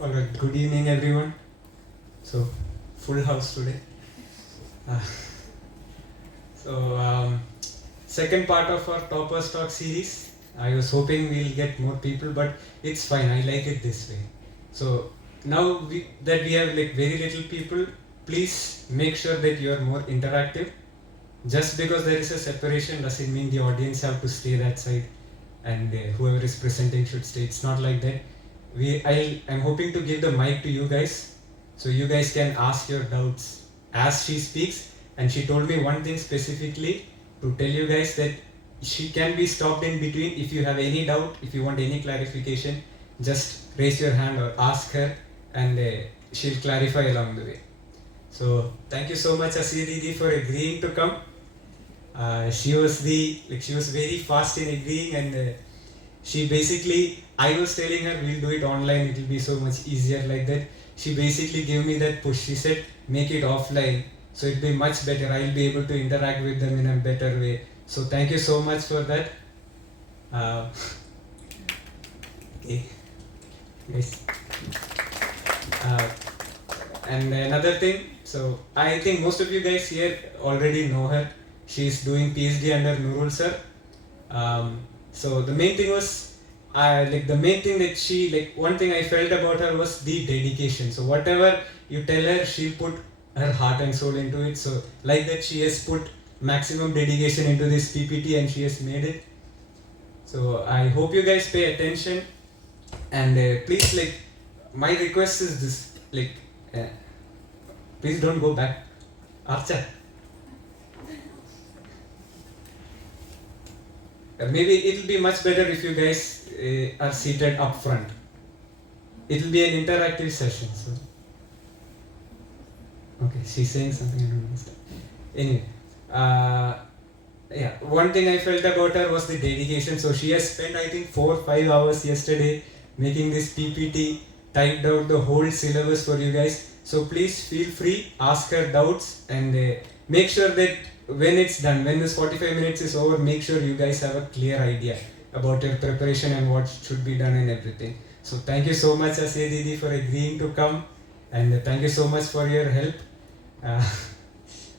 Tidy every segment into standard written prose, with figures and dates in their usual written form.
Alright, good evening everyone. So, full house today. Uh, so, second part of our Toppers Talk series. I was hoping we'll get more people, but it's fine. I like it this way. So now that we have like very little people, please make sure that you are more interactive. Just because there is a separation doesn't mean the audience have to stay that side and whoever is presenting should stay. It's not like that. I'm hoping to give the mic to you guys so you guys can ask your doubts as she speaks. And she told me one thing specifically to tell you guys that she can be stopped in between. If you have any doubt, if you want any clarification, just raise your hand or ask her and she'll clarify along the way. So thank you so much Aziya Didi for agreeing to come. She was very fast in agreeing, and she basically, I was telling her we'll do it online, it will be so much easier like that. She basically gave me that push. She said make it offline, so it'll be much better. I'll be able to interact with them in a better way. So thank you so much for that. Okay, guys. And another thing, so I think most of you guys here already know her. She's doing PhD under Nurul sir. So the main thing was, the main thing that one thing I felt about her was the dedication. So whatever you tell her, she'll put her heart and soul into it. So like that, she has put maximum dedication into this PPT and she has made it. So I hope you guys pay attention, and please, my request is this, please don't go back. Archa. Maybe it'll be much better if you guys are seated up front. It'll be an interactive session. So, okay, she's saying something I don't understand. Anyway, one thing I felt about her was the dedication. So she has spent, I think, 4 or 5 hours yesterday making this PPT, typed out the whole syllabus for you guys. So please feel free, ask her doubts, and make sure that when it's done, when this 45 minutes is over, make sure you guys have a clear idea about your preparation and what should be done and everything. So thank you so much Aziya Didi for agreeing to come, and thank you so much for your help.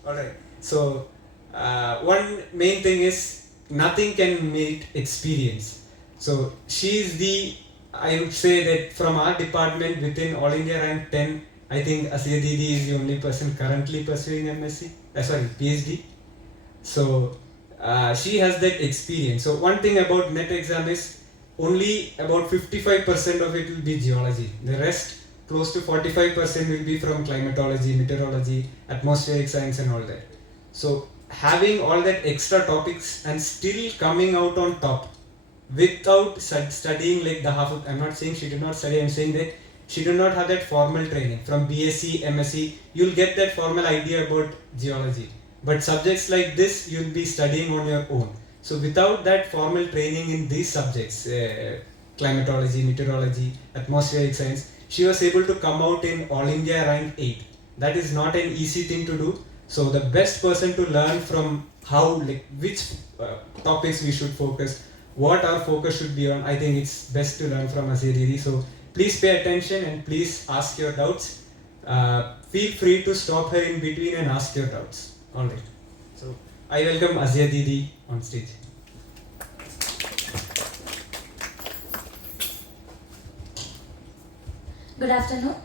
Alright, so one main thing is nothing can meet experience. So she is I would say that from our department within All India rank 10, I think Aziya Didi is the only person currently pursuing PhD. So she has that experience. So one thing about NET exam is only about 55% of it will be geology. The rest, close to 45%, will be from climatology, meteorology, atmospheric science and all that. So having all that extra topics and still coming out on top without studying like the half of, I'm not saying she did not study, I'm saying that she did not have that formal training. From BSc, MSc, you'll get that formal idea about geology. But subjects like this, you'll be studying on your own. So without that formal training in these subjects, climatology, meteorology, atmospheric science, she was able to come out in All India rank 8. That is not an easy thing to do. So the best person to learn from which topics we should focus, what our focus should be on, I think it's best to learn from Aziya Didi. So please pay attention and please ask your doubts. Feel free to stop her in between and ask your doubts. Alright. So I welcome Aziya Didi on stage. Good afternoon.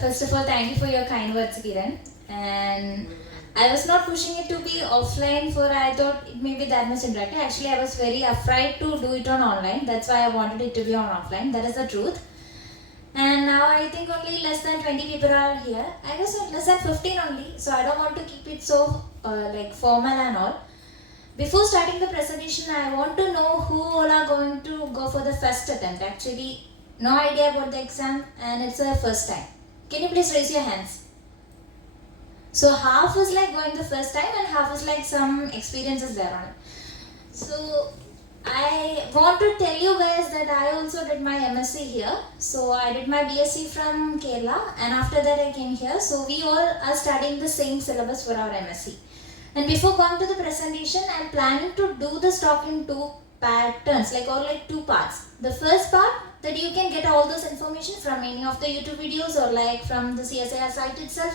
First of all, thank you for your kind words, Kiran. And I was not pushing it to be offline for I thought it may be that much interactive. Actually, I was very afraid to do it on online. That's why I wanted it to be on offline. That is the truth. And now I think only less than 20 people are here. I guess less than 15 only. So I don't want to keep it so formal and all. Before starting the presentation, I want to know who all are going to go for the first attempt. Actually, no idea about the exam and it's their first time. Can you please raise your hands? So half is going the first time and half is some experiences there on it. So I want to tell you guys that I also did my MSc here. So I did my BSc from Kerala and after that I came here. So we all are studying the same syllabus for our MSc. And before going to the presentation, I am planning to do this talk in 2 patterns, 2 parts. The first part that you can get all those information from any of the YouTube videos or like from the CSIR site itself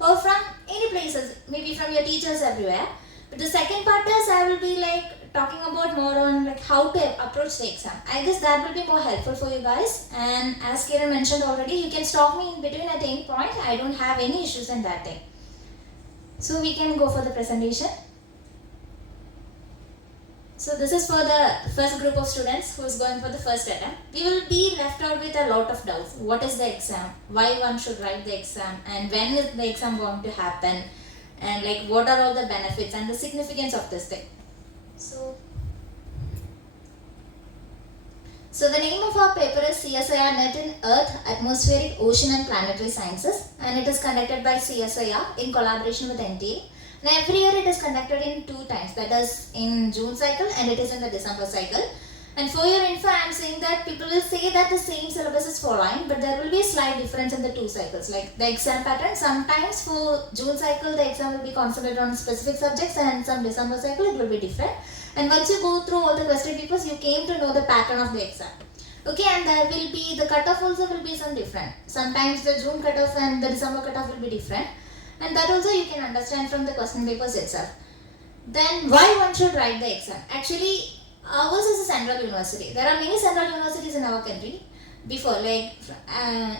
or from any places, maybe from your teachers everywhere. But the second part is I will be like talking about more on like how to approach the exam. I guess that will be more helpful for you guys. And as Kiran mentioned already, you can stop me in between at any point. I don't have any issues in that thing. So we can go for the presentation. So this is for the first group of students who is going for the first attempt. We will be left out with a lot of doubts. What is the exam? Why one should write the exam? And when is the exam going to happen? And like what are all the benefits and the significance of this thing? So the name of our paper is CSIR Net in Earth, Atmospheric, Ocean and Planetary Sciences, and it is conducted by CSIR in collaboration with NTA. And every year it is conducted in 2 times, that is in June cycle and it is in the December cycle. And for your info, I am saying that people will say that the same syllabus is following, but there will be a slight difference in the 2 cycles. Like the exam pattern, sometimes for June cycle the exam will be concentrated on specific subjects, and in some December cycle it will be different. And once you go through all the question papers, you came to know the pattern of the exam. Okay, and there will be, the cutoff also will be some different. Sometimes the June cutoff and the December cutoff will be different. And that also you can understand from the question papers itself. Then why one should write the exam? Actually, ours is a central university. There are many central universities in our country. Before, like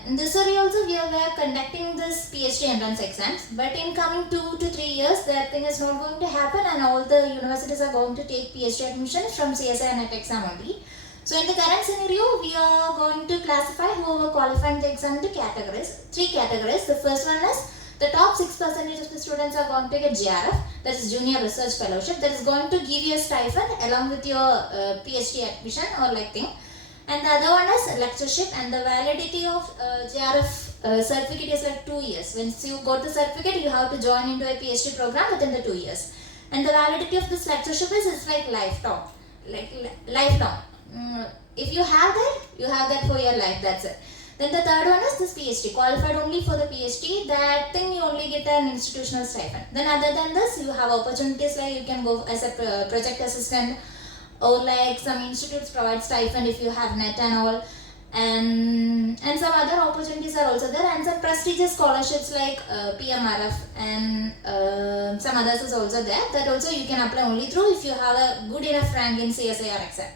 in this year also we are conducting this PhD entrance exams. But in coming 2 to 3 years, that thing is not going to happen, and all the universities are going to take PhD admissions from CSIR Net exam only. So in the current scenario, we are going to classify whoever qualifying the exam into categories. 3 categories. The first one is the top 6% of the students are going to get JRF, that is Junior Research Fellowship, that is going to give you a stipend along with your PhD admission or like thing. And the other one is lectureship, and the validity of JRF certificate is like 2 years. Once you got the certificate, you have to join into a PhD program within the 2 years. And the validity of this lectureship is it's like lifelong. Lifelong. If you have that for your life, that's it. Then the third one is this PhD, qualified only for the PhD. That thing you only get an institutional stipend. Then other than this, you have opportunities like you can go as a project assistant, or like some institutes provide stipend if you have net and all. And some other opportunities are also there, and some prestigious scholarships like PMRF and some others is also there. That also you can apply only through if you have a good enough rank in CSIR exam.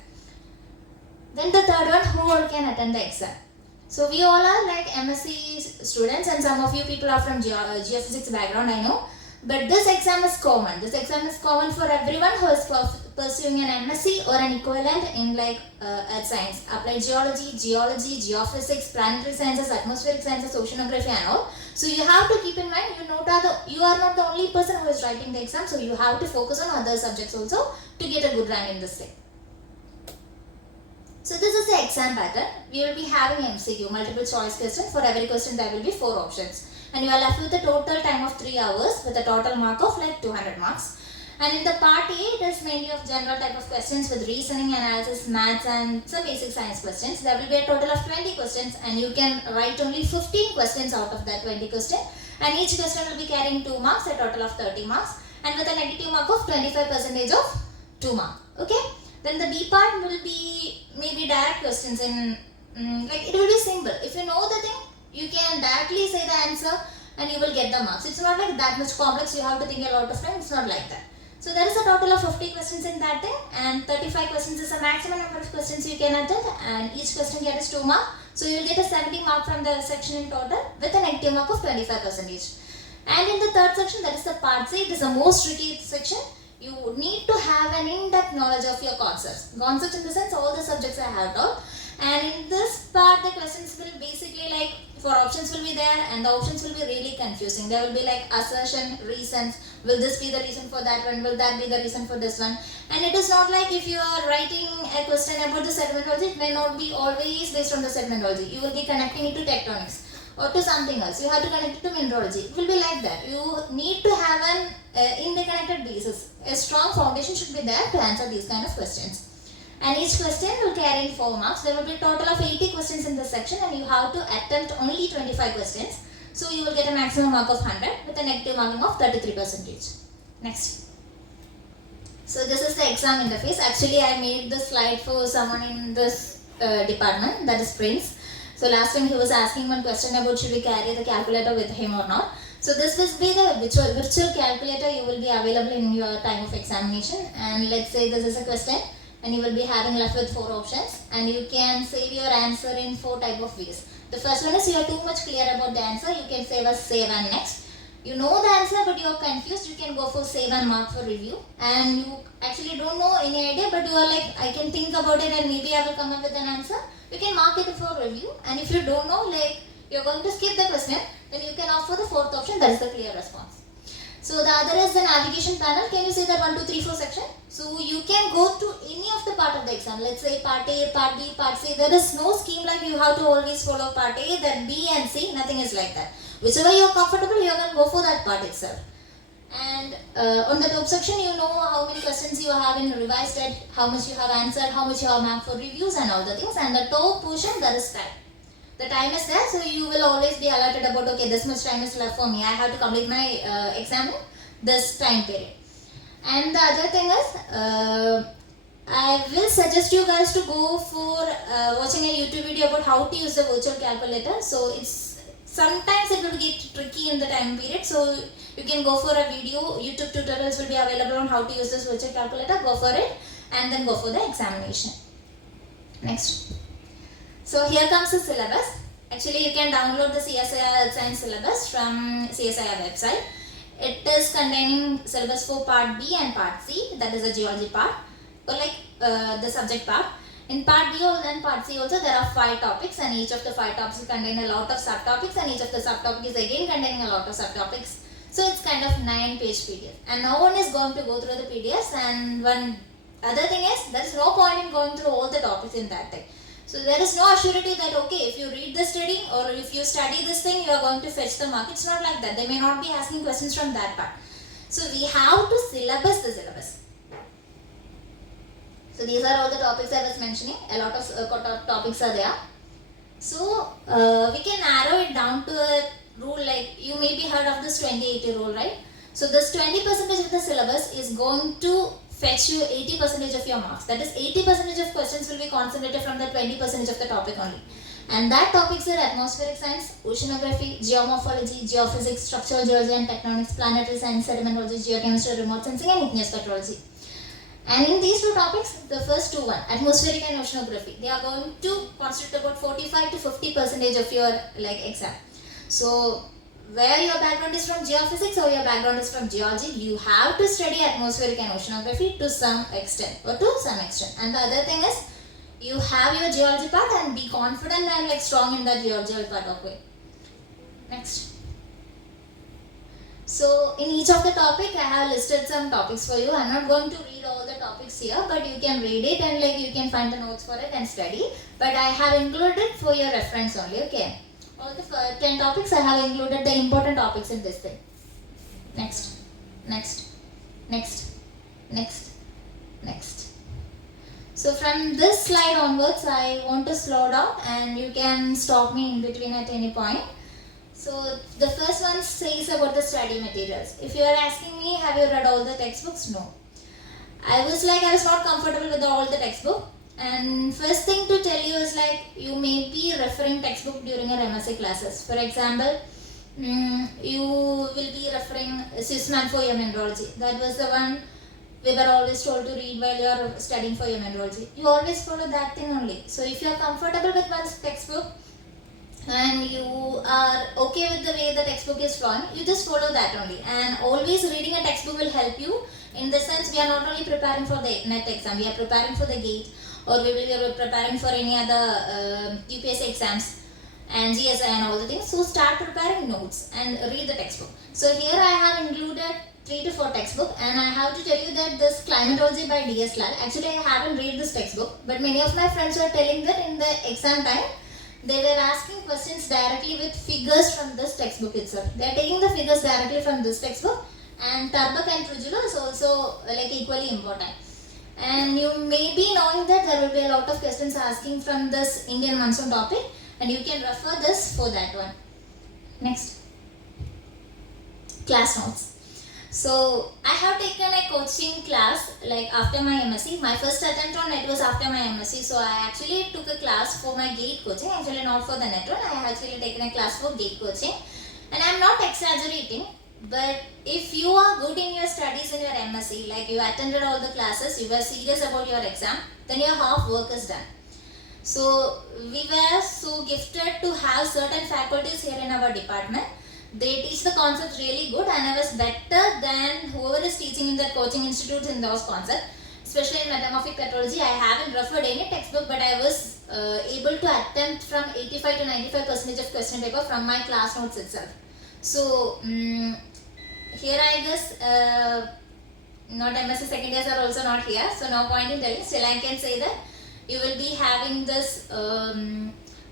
Then the third one, who all can attend the exam? So we all are like MSc students, and some of you people are from geophysics background, I know. But this exam is common. This exam is common for everyone who is pursuing an MSc or an equivalent in like earth science, applied geology, geophysics, planetary sciences, atmospheric sciences, oceanography and all. So you have to keep in mind, you are not the only person who is writing the exam, so you have to focus on other subjects also to get a good rank in this thing. So this is the exam pattern. We will be having MCQ, multiple choice question. For every question there will be 4 options. And you are left with a total time of 3 hours with a total mark of like 200 marks. And in the part A, it is mainly of general type of questions with reasoning, analysis, maths and some basic science questions. There will be a total of 20 questions, and you can write only 15 questions out of that 20 questions. And each question will be carrying 2 marks, a total of 30 marks, and with a negative mark of 25% of 2 marks. Okay? Then the B part will be maybe direct questions in, like it will be simple. If you know the thing, you can directly say the answer and you will get the marks. It's not like that much complex, you have to think a lot of time, it's not like that. So there is a total of 50 questions in that thing, and 35 questions is the maximum number of questions you can attend, and each question gets 2 marks. So you will get a 70 mark from the section in total with a negative mark of 25%. And in the third section, that is the part C, it is the most tricky section. You need to have an in-depth knowledge of your concepts. Concepts in the sense all the subjects I have taught. And in this part, the questions will basically like 4 options will be there, and the options will be really confusing. There will be like assertion, reasons. Will this be the reason for that one? Will that be the reason for this one? And it is not like if you are writing a question about the sedimentology, it may not be always based on the sedimentology. You will be connecting it to tectonics or to something else. You have to connect it to mineralogy. It will be like that. You need to have an interconnected basis. A strong foundation should be there to answer these kind of questions. And each question will carry 4 marks. There will be a total of 80 questions in this section, and you have to attempt only 25 questions. So you will get a maximum mark of 100 with a negative marking of 33%. Next. So this is the exam interface. Actually, I made the slide for someone in this department, that is Prince. So last time he was asking one question about should we carry the calculator with him or not. So this will be the virtual calculator you will be available in your time of examination. And let's say this is a question and you will be having left with 4 options and you can save your answer in 4 type of ways. The first one is you are too much clear about the answer, you can save as save and next. You know the answer but you are confused, you can go for save and mark for review. And you actually don't know any idea but you are like, I can think about it and maybe I will come up with an answer. You can mark it for review, and if you don't know, like you're going to skip the question, then you can opt for the 4th option, that is the clear response. So the other is the navigation panel. Can you see that 1, 2, 3, 4 section? So you can go to any of the part of the exam. Let's say part A, part B, part C. There is no scheme like you have to always follow part A, then B and C. Nothing is like that. Whichever you are comfortable, you can go for that part itself. And on the top section, you know how many questions you have in revised it, how much you have answered, how much you have marked for reviews and all the things. And the top portion, there is time. The time is there, so you will always be alerted about, okay, this much time is left for me. I have to complete my exam in this time period. And the other thing is, I will suggest you guys to go for watching a YouTube video about how to use the virtual calculator. So it's sometimes it will get tricky in the time period. So you can go for a video. YouTube tutorials will be available on how to use this virtual calculator. Go for it and then go for the examination. Next. So here comes the syllabus. Actually, you can download the CSIR science syllabus from CSIR website. It is containing syllabus for part B and part C, that is the geology part, or like the subject part. In part B and part C also there are 5 topics, and each of the 5 topics contain a lot of subtopics, and each of the subtopics is again containing a lot of subtopics. So it's kind of 9-page PDF, and no one is going to go through the PDFs. And one other thing is, there is no point in going through all the topics in that thing. So there is no assurity that, okay, if you read the study or if you study this thing, you are going to fetch the mark. It's not like that. They may not be asking questions from that part. So we have to syllabus the syllabus. So these are all the topics I was mentioning. A lot of topics are there. So we can narrow it down to a rule, like you may be heard of this 20-80 rule, right? So this 20% of the syllabus is going to fetch you 80% of your marks. That is 80% of questions will be concentrated from the 20% of the topic only. And that topics are atmospheric science, oceanography, geomorphology, geophysics, structural geology and tectonics, planetary science, sedimentology, geochemistry, remote sensing and igneous petrology. And in these 2 topics, the first 2, atmospheric and oceanography, they are going to constitute about 45 to 50% of your exam. So where your background is from geophysics or your background is from geology, you have to study atmospheric and oceanography to some extent or to some extent. And the other thing is, you have your geology part and be confident and strong in that geology part of it. Next. So in each of the topic, I have listed some topics for you. I'm not going to read all the topics here, but you can read it and you can find the notes for it and study. But I have included for your reference only, okay? All the 10 topics, I have included the important topics in this thing. Next, next, next, next, next. So from this slide onwards, I want to slow down and you can stop me in between at any point. So the first one says about the study materials. If you are asking me, have you read all the textbooks? No. I was not comfortable with all the textbook. And first thing to tell you is you may be referring textbook during your MSc classes. For example, you will be referring Sysman for your mineralogy. That was the one we were always told to read while you are studying for your mineralogy. You always follow that thing only. So if you are comfortable with one textbook and you are okay with the way the textbook is flowing, you just follow that only. And always reading a textbook will help you. In the sense, we are not only preparing for the NET exam, we are preparing for the GATE, or we will be preparing for any other UPSC exams and GSI and all the things. So start preparing notes and read the textbook. So here I have included 3 to 4 textbook, and I have to tell you that this climatology by D.S. Lal, actually I haven't read this textbook, but many of my friends were telling that in the exam time, they were asking questions directly with figures from this textbook itself. They are taking the figures directly from this textbook, and Tarbak and Trujillo is also equally important. And you may be knowing that there will be a lot of questions asking from this Indian monsoon topic, and you can refer this for that one. Next. Class notes. So I have taken a coaching class like after my MSc. My first attempt on net was after my MSc. So I actually took a class for my gate coaching. Actually not for the net one. I have actually taken a class for gate coaching. And I'm not exaggerating. But if you are good in your studies in your MSc, like you attended all the classes, you were serious about your exam, then your half work is done. So we were so gifted to have certain faculties here in our department. They teach the concepts really good, and I was better than whoever is teaching in that coaching institutes in those concepts. Especially in metamorphic petrology, I haven't referred any textbook, but I was able to attempt from 85 to 95% of question paper from my class notes itself. So here I guess not MSc second years are also not here, so no point in telling. Still I can say that you will be having this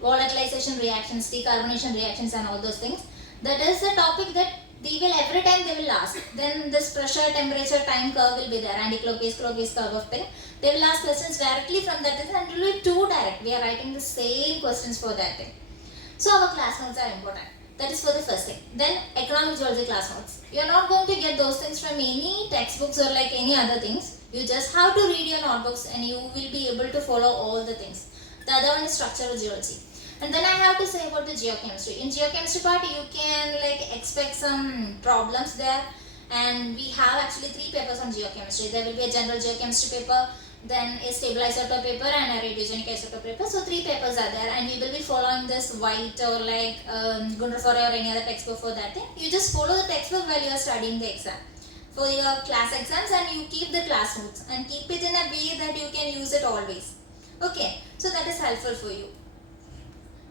volatilization reactions, decarbonation reactions and all those things. That is a topic that they will every time they will ask. Then this pressure, temperature, time curve will be there, anti-clockwise curve of thing. They will ask questions directly from that thing, and it will be too direct. We are writing the same questions for that thing. So our class notes are important. That is for the first thing. Then economic geology class notes. You are not going to get those things from any textbooks or like any other things. You just have to read your notebooks and you will be able to follow all the things. The other one is structural geology. And then I have to say about the geochemistry. In geochemistry part, you can like expect some problems there. And we have actually 3 papers on geochemistry. There will be a general geochemistry paper, then a stable isotope paper and a radiogenic isotope paper. So 3 papers are there, and we will be following this White or like Gunderfore or any other textbook for that thing. You just follow the textbook while you are studying the exam for your class exams, and you keep the class notes and keep it in a way that you can use it always. Okay, so that is helpful for you.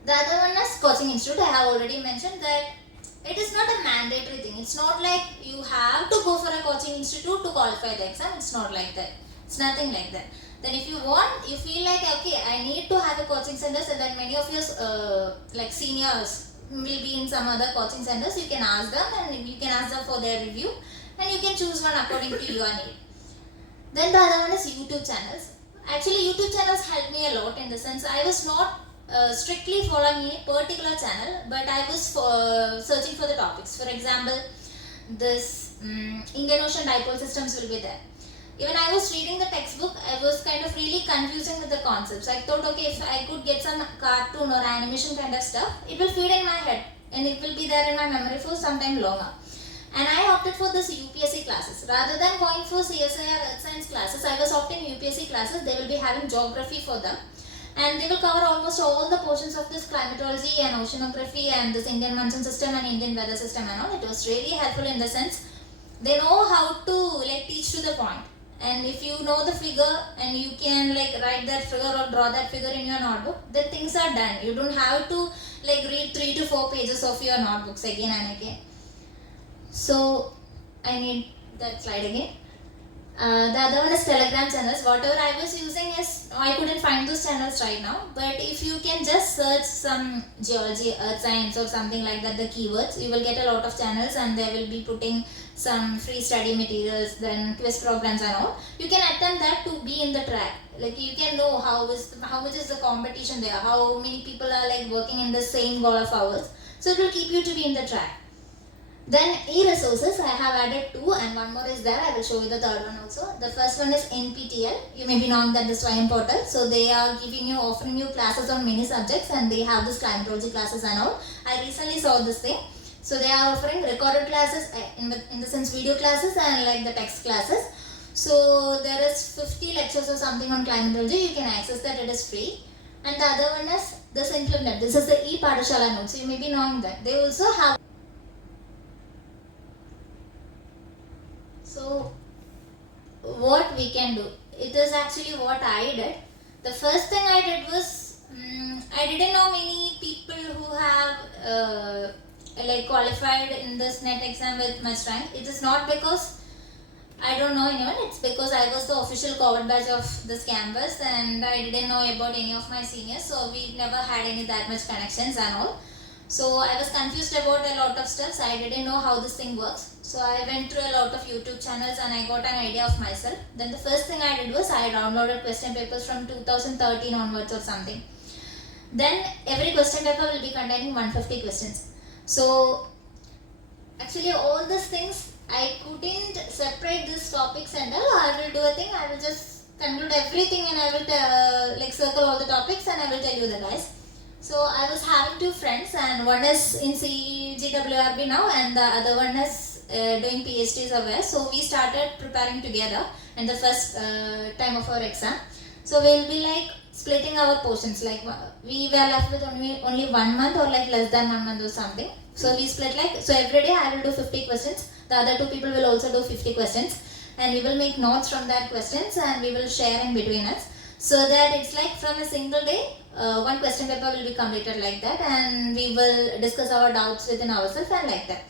The other one is coaching institute. I have already mentioned that it is not a mandatory thing. It's not like you have to go for a coaching institute to qualify the exam. It's not like that. It's nothing like that. Then if you want, you feel like, okay, I need to have a coaching centers, and then many of your like seniors will be in some other coaching centers. You can ask them, and you can ask them for their review, and you can choose one according to your need. Then the other one is YouTube channels. Actually, YouTube channels helped me a lot in the sense I was not strictly following any particular channel, but I was searching for the topics. For example, this Indian Ocean dipole systems will be there. Even I was reading the textbook, I was kind of really confusing with the concepts. I thought, okay, if I could get some cartoon or animation kind of stuff, it will feed in my head and it will be there in my memory for some time longer. And I opted for this UPSC classes. Rather than going for CSI or Earth Science classes, I was opting UPSC classes. They will be having geography for them. And they will cover almost all the portions of this climatology and oceanography and this Indian monsoon system and Indian weather system and all. It was really helpful in the sense they know how to like teach to the point. And if you know the figure and you can like write that figure or draw that figure in your notebook, then things are done. You don't have to like read 3 to 4 pages of your notebooks again and again. So I need that slide again. The other one is Telegram channels. Whatever I was using is, I couldn't find those channels right now. But if you can just search some geology, earth science or something like that, the keywords, you will get a lot of channels and they will be putting some free study materials, then quiz programs and all. You can attempt that to be in the track. Like you can know how much is the competition there, how many people are like working in the same goal of hours. So it will keep you to be in the track. Then e-resources, I have added 2 and one more is there. I will show you the third one also. The first one is NPTEL. You may be knowing that this Swayam portal. So they are offering you classes on many subjects and they have this climatology classes and all. I recently saw this thing. So they are offering recorded classes in the sense video classes and like the text classes. So there is 50 lectures or something on climatology. You can access that, it is free. And the other one is this implement. This is the e-Padashala note. So you may be knowing that. They also have. So what we can do, it is actually what I did. The first thing I did was, I didn't know many people who have like qualified in this NET exam with much rank. It is not because I don't know anyone, it's because I was the official COVID batch of this campus and I didn't know about any of my seniors, so we never had any that much connections and all. So I was confused about a lot of stuff. I didn't know how this thing works. So I went through a lot of YouTube channels and I got an idea of myself. Then the first thing I did was I downloaded question papers from 2013 onwards or something. Then every question paper will be containing 150 questions. So actually all these things I couldn't separate these topics and all. I will do a thing. I will just conclude everything and I will like circle all the topics and I will tell you the guys. So I was having two friends and one is in CGWRB now and the other one is doing PhD somewhere. So we started preparing together in the first time of our exam. So we'll be like splitting our portions. Like we were left with only 1 month or like less than 1 month or something. So we split like, so every day I will do 50 questions. The other two people will also do 50 questions. And we will make notes from that questions and we will share in between us. So that it's like from a single day, one question paper will be completed like that and we will discuss our doubts within ourselves and like that.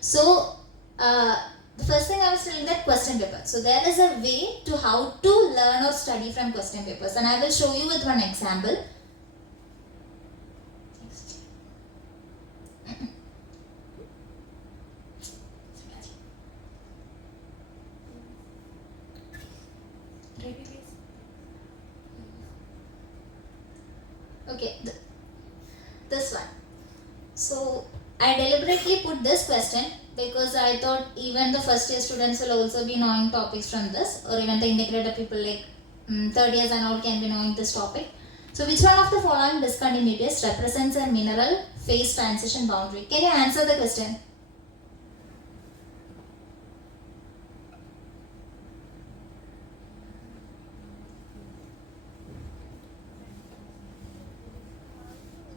So the first thing I was telling that question paper. So there is a way to how to learn or study from question papers and I will show you with one example. Okay, this one. So I deliberately put this question because I thought even the first year students will also be knowing topics from this, or even the integrated people like third years and all can be knowing this topic. So which one of the following discontinuities represents a mineral phase transition boundary? Can you answer the question?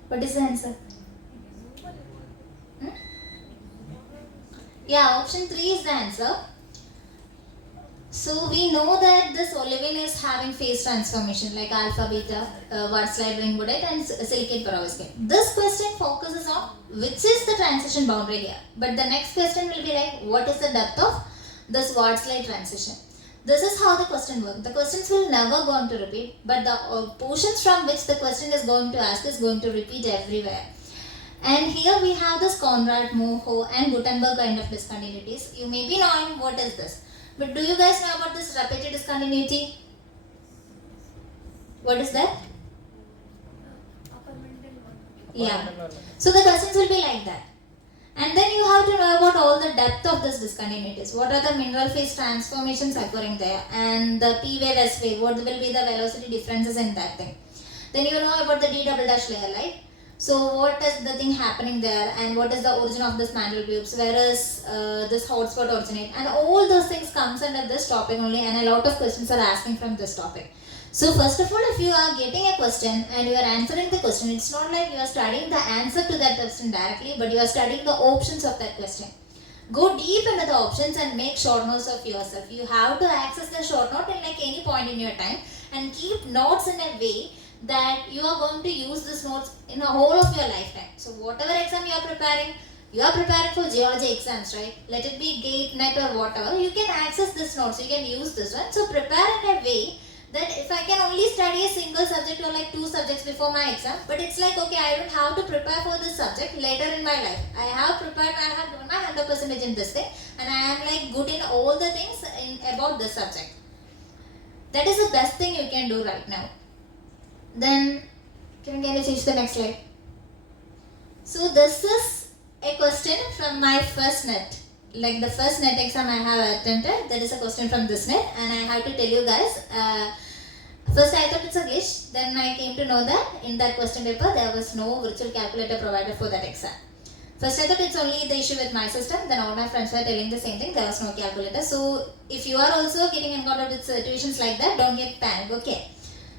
What is the answer? Yeah, option 3 is the answer. So we know that this olivine is having phase transformation like alpha, beta, Ward-Slide ringwoodite and silicate perovskite. This question focuses on which is the transition boundary here. But the next question will be like what is the depth of this Ward-Slide transition. This is how the question works. The questions will never going to repeat, but the portions from which the question is going to ask is going to repeat everywhere. And here we have this Conrad, Moho and Gutenberg kind of discontinuities. You may be knowing what is this. But do you guys know about this repeated discontinuity? What is that? Yeah. So the questions will be like that. And then you have to know about all the depth of this discontinuities. What are the mineral phase transformations occurring there? And the P wave, S wave, what will be the velocity differences in that thing? Then you know about the D double dash layer, right? So what is the thing happening there and what is the origin of this mantle tubes, where is this hotspot originate, and all those things comes under this topic only, and a lot of questions are asking from this topic. So first of all, if you are getting a question and you are answering the question, it's not like you are studying the answer to that question directly, but you are studying the options of that question. Go deep into the options and make short notes of yourself. You have to access the short note in like any point in your time and keep notes in a way that you are going to use these notes in the whole of your lifetime. So whatever exam you are preparing for geology exams, right? Let it be GATE, NET or whatever, you can access this notes, you can use this one. So prepare in a way that if I can only study a single subject or like 2 subjects before my exam, but it's like, okay, I don't have to prepare for this subject later in my life. I have prepared, I have done my 100% in this thing and I am like good in all the things about this subject. That is the best thing you can do right now. Then, can you change the next slide? So this is a question from my first net. Like the first net exam I have attended, there is a question from this net and I have to tell you guys, first I thought it's a glitch, then I came to know that in that question paper there was no virtual calculator provided for that exam. First I thought it's only the issue with my system, then all my friends were telling the same thing, there was no calculator. So if you are also getting encountered with situations like that, don't get panicked, okay?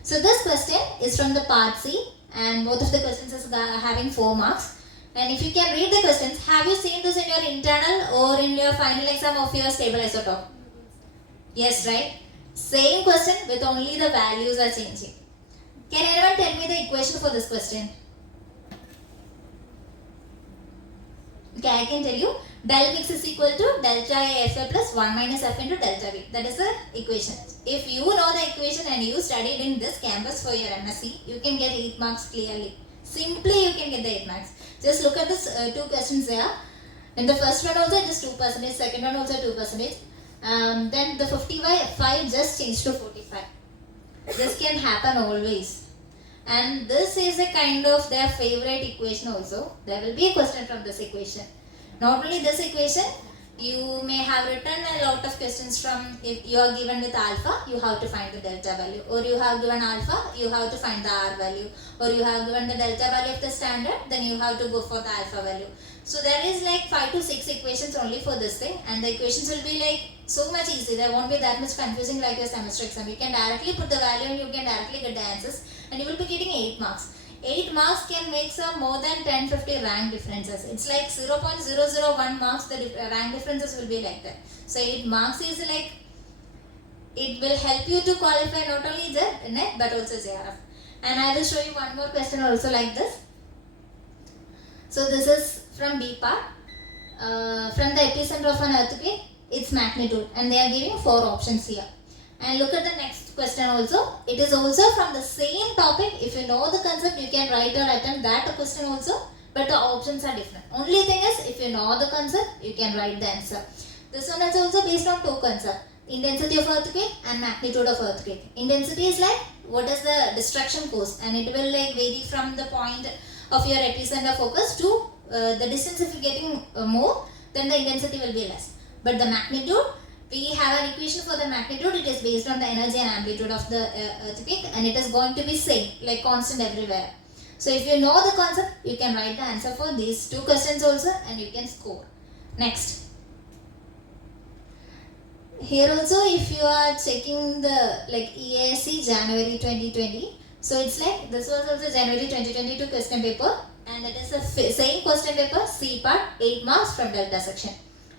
So this question is from the part C and both of the questions is having 4 marks. And if you can read the questions, have you seen this in your internal or in your final exam of your stable isotope? Yes, right? Same question with only the values are changing. Can anyone tell me the equation for this question? Okay, I can tell you. Del mix is equal to delta A FA plus 1 minus F into delta V. That is the equation. If you know the equation and you studied in this campus for your MSc, you can get 8 marks clearly. Simply you can get the 8 marks. Just look at this 2 questions there. In the first one also it is 2%, second one also 2%. Then the 55 just changed to 45. This can happen always. And this is a kind of their favorite equation also. There will be a question from this equation. Not only this equation, You may have written a lot of questions from, if you are given with alpha, you have to find the delta value, or you have given alpha, you have to find the R value, or you have given the delta value of the standard, then you have to go for the alpha value. So there is like 5 to 6 equations only for this thing, and the equations will be like so much easy. There won't be that much confusing like your semester exam. You can directly put the value and you can directly get the answers, and you will be getting 8 marks. 8 marks can make some more than 10-50 rank differences. It's like 0.001 marks, the rank differences will be like that. So 8 marks is like, it will help you to qualify not only the NET but also JRF. And I will show you one more question also like this. So this is from B part. From the epicenter of an earthquake, its magnitude, and they are giving 4 options here. And look at the next question also. It is also from the same topic. If you know the concept, you can write or attempt that question also, but the options are different. Only thing is, if you know the concept, you can write the answer. This one is also based on 2 concepts: intensity of earthquake and magnitude of earthquake. Intensity is like what is the destruction cause, and it will like vary from the point of your epicenter focus to the distance. If you're getting more, then the intensity will be less. But the magnitude, we have an equation for the magnitude. It is based on the energy and amplitude of the earthquake, and it is going to be same, like constant everywhere. So if you know the concept, you can write the answer for these 2 questions also, and you can score. Next. Here also, if you are checking the like EASC January 2020, so it's like this was also January 2022 question paper, and it is the same question paper, C part, 8 marks from delta section.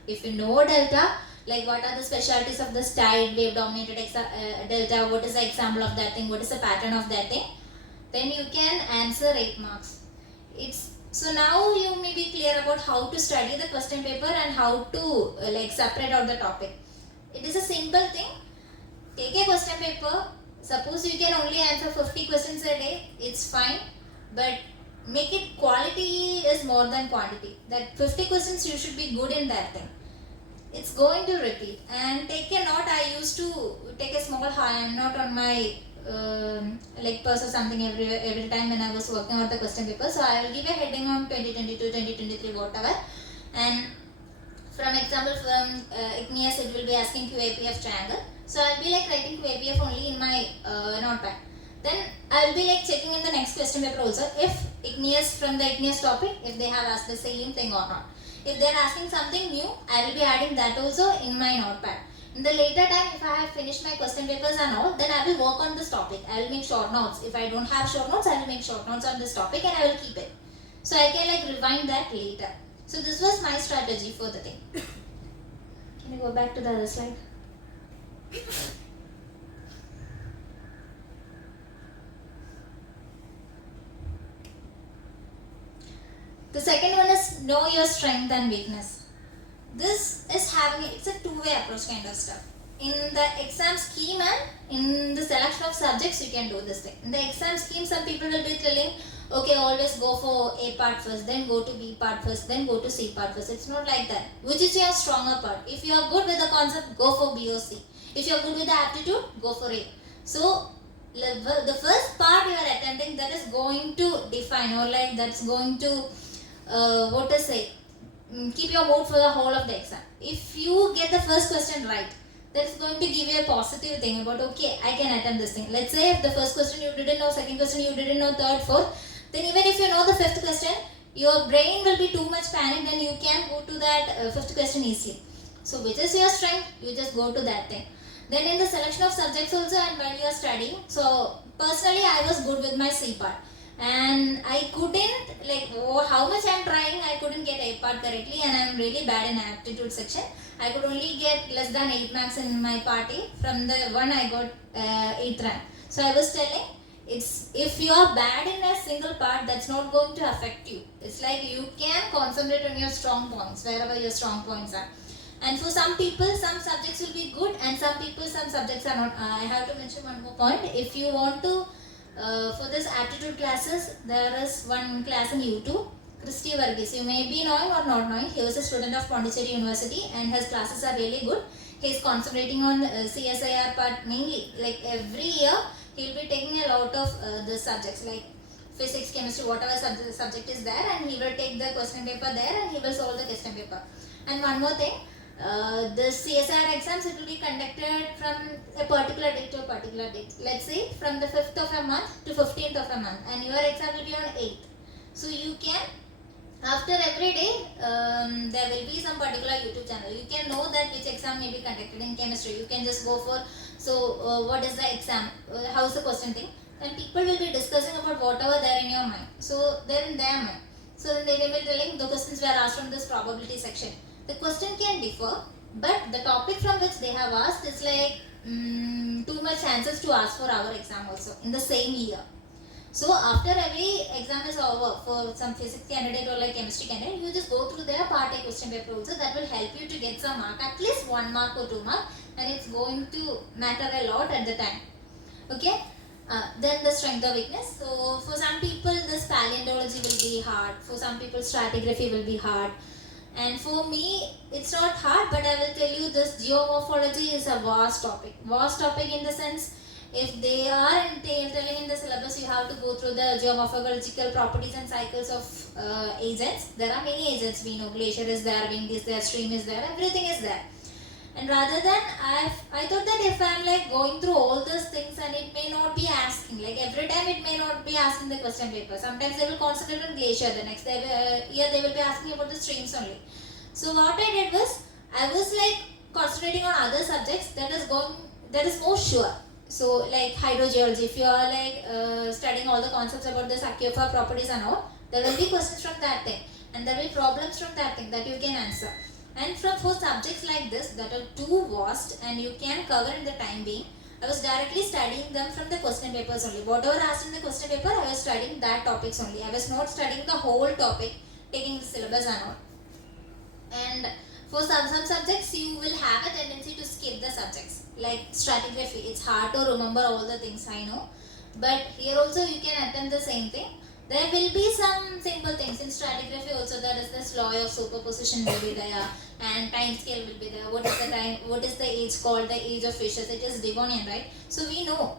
If you know delta, like what are the specialties of this tide, wave dominated delta, what is the example of that thing, what is the pattern of that thing, then you can answer 8 marks. So now you may be clear about how to study the question paper and how to like separate out the topic. It is a simple thing. Take a question paper. Suppose you can only answer 50 questions a day, it's fine, but make it quality is more than quantity. That 50 questions you should be good in that thing. It's going to repeat. And take a note. I used to take a small note on my like purse or something every time when I was working on the question paper. So I will give a heading on 2022, 2023, whatever. And from example from igneous, it will be asking QAPF triangle. So I'll be like writing QAPF only in my notepad. Then I'll be like checking in the next question paper also if igneous, from the igneous topic, if they have asked the same thing or not. If they are asking something new, I will be adding that also in my notepad. In the later time, if I have finished my question papers and all, then I will work on this topic. I will make short notes. If I don't have short notes, I will make short notes on this topic and I will keep it. So I can like rewind that later. So this was my strategy for the thing. Can you go back to the other slide? The second one is know your strength and weakness. This is having, it's a 2-way approach kind of stuff. In the exam scheme and in the selection of subjects, you can do this thing. In the exam scheme, some people will be telling, okay, always go for A part first, then go to B part first, then go to C part first. It's not like that. Which is your stronger part? If you are good with the concept, go for B or C. If you are good with the aptitude, go for A. So the first part you are attending, that is going to define, or like that's going to keep your mood for the whole of the exam. If you get the first question right, that's going to give you a positive thing about, okay, I can attempt this thing. Let's say if the first question you didn't know, second question you didn't know, third, fourth, then even if you know the fifth question, your brain will be too much panicked and you can go to that fifth question easily. So which is your strength, you just go to that thing. Then in the selection of subjects also, and while you are studying, so personally I was good with my C part. And I couldn't, like, how much I'm trying, I couldn't get A part correctly, and I'm really bad in aptitude section. I could only get less than 8 marks in my part A. From the one I got 8th rank. So I was telling, it's if you are bad in a single part, that's not going to affect you. It's like you can concentrate on your strong points, wherever your strong points are. And for some people, some subjects will be good, and some people, some subjects are not. I have to mention one more point. If you want to for this aptitude classes, there is one class in YouTube, Christy Varghese. You may be knowing or not knowing. He was a student of Pondicherry University and his classes are really good. He is concentrating on CSIR part mainly. Like every year, he will be taking a lot of the subjects like physics, chemistry, whatever subject is there, and he will take the question paper there and he will solve the question paper. And one more thing, This CSR exams, it will be conducted from a particular date to a particular date. Let's say from the 5th of a month to 15th of a month, and your exam will be on 8th. So you can, after every day, there will be some particular YouTube channel. You can know that which exam may be conducted in chemistry. You can just go for, what is the exam, how is the question thing, and people will be discussing about whatever there in your mind. So they're in their mind. So then they will be telling the questions were asked from this probability section. The question can differ, but the topic from which they have asked is like too much chances to ask for our exam also in the same year. So after every exam is over for some physics candidate or like chemistry candidate, you just go through their part A question paper also. That will help you to get some mark, at least 1 mark or 2 mark, and it's going to matter a lot at the time. Okay. Then the strength or weakness. So for some people this paleontology will be hard. For some people stratigraphy will be hard. And for me, it's not hard, but I will tell you this geomorphology is a vast topic. Vast topic in the sense, if they are telling in the syllabus, you have to go through the geomorphological properties and cycles of agents. There are many agents. We know glacier is there, wind is there, stream is there, everything is there. And rather than, I thought that if I'm like going through all these things and it may not be asking, like every time it may not be asking the question paper. Sometimes they will concentrate on glacier, the next year they will be asking about the streams only. So what I did was, I was like concentrating on other subjects that is more sure. So like hydrogeology, if you are like studying all the concepts about the aquifer properties and all, there will be questions from that thing. And there will be problems from that thing that you can answer. And for subjects like this that are too vast and you can cover in the time being, I was directly studying them from the question papers only. Whatever asked in the question paper, I was studying that topics only. I was not studying the whole topic, taking the syllabus and all. And for some subjects, you will have a tendency to skip the subjects. Like stratigraphy, it's hard to remember all the things, I know. But here also you can attempt the same thing. There will be some simple things in stratigraphy also. There is this law of superposition will be there, and time scale will be there. What is the time? What is the age called? The age of fishes. It is Devonian, right? So we know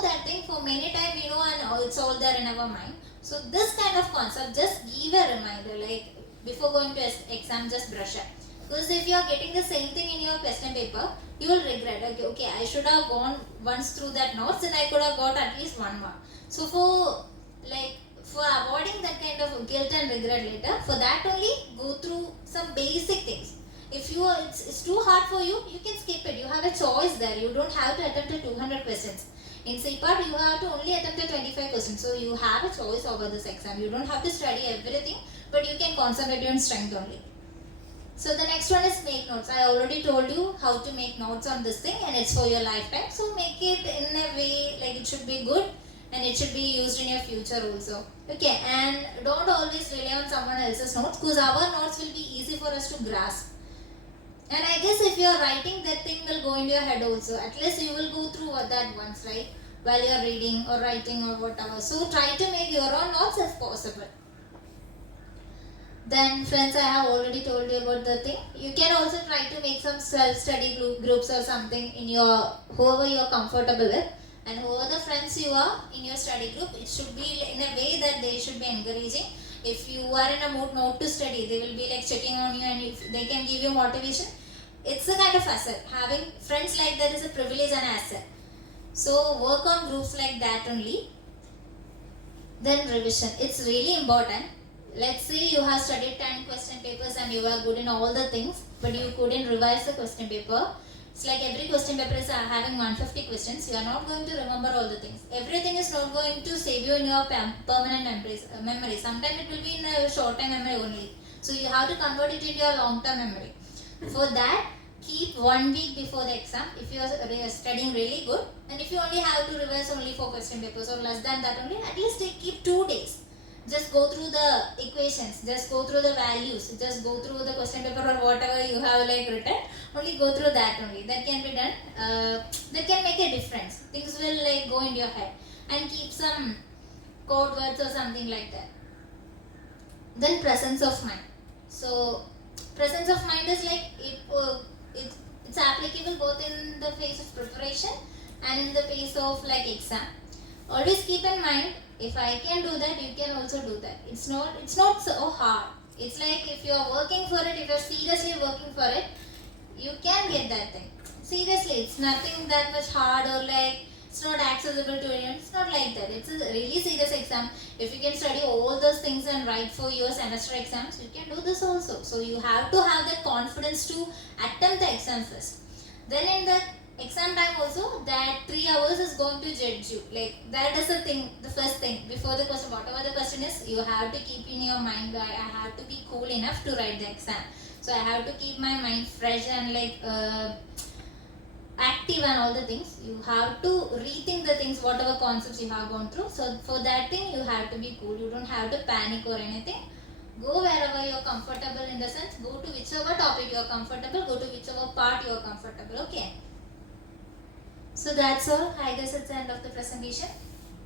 that thing for many times we know, and it's all there in our mind. So this kind of concept, just give a reminder, like before going to exam, just brush up. Because if you are getting the same thing in your question paper, you will regret. Okay, I should have gone once through that notes, and I could have got at least 1 mark. So for avoiding that kind of guilt and regret later, for that only go through some basic things. If it's too hard for you, you can skip it. You have a choice there. You don't have to attempt 200 questions. In CPART, you have to only attempt 25 questions. So you have a choice over this exam. You don't have to study everything, but you can concentrate on strength only. So the next one is make notes. I already told you how to make notes on this thing, and it's for your lifetime. So make it in a way like it should be good, and it should be used in your future also. Okay, and don't always rely on someone else's notes, because our notes will be easy for us to grasp. And I guess if you are writing, that thing will go into your head also. At least you will go through that once, right? While you are reading or writing or whatever. So try to make your own notes if possible. Then friends, I have already told you about the thing. You can also try to make some self-study groups or something in your, whoever you are comfortable with. And whoever the friends you are in your study group, it should be in a way that they should be encouraging. If you are in a mood not to study, they will be like checking on you, and if they can give you motivation. It's a kind of asset. Having friends like that is a privilege and asset. So work on groups like that only. Then revision. It's really important. Let's say you have studied 10 question papers and you are good in all the things, but you couldn't revise the question paper. It's like every question paper is having 150 questions. You are not going to remember all the things. Everything is not going to save you in your permanent memory. Sometimes it will be in a short-term memory only. So you have to convert it into your long-term memory. For that, keep 1 week before the exam if you are studying really good. And if you only have to revise only 4 question papers or less than that only, at least keep 2 days. Just go through the equations, just go through the values, just go through the question paper or whatever you have like written. Only go through that only. That can be done. That can make a difference. Things will like go in your head. And keep some code words or something like that. Then presence of mind. So presence of mind is like it's applicable both in the phase of preparation and in the phase of like exam. Always keep in mind, if I can do that, you can also do that. It's not so hard. It's like if you are working for it, if you are seriously working for it, You can get that thing. Seriously, it's nothing that much hard or like it's not accessible to anyone. It's not like that. It's a really serious exam. If you can study all those things and write for your semester exams, you can do this also. So you have to have that confidence to attempt the exam first. Then in the exam time also, that 3 hours is going to judge you. Like that is the thing, the first thing before the question. Whatever the question is, you have to keep in your mind that I have to be cool enough to write the exam. So I have to keep my mind fresh and like active and all the things. You have to rethink the things, whatever concepts you have gone through. So for that thing, you have to be cool. You don't have to panic or anything. Go wherever you're comfortable, in the sense, go to whichever topic you're comfortable, go to whichever part you're comfortable, okay? So that's all. I guess it's the end of the presentation.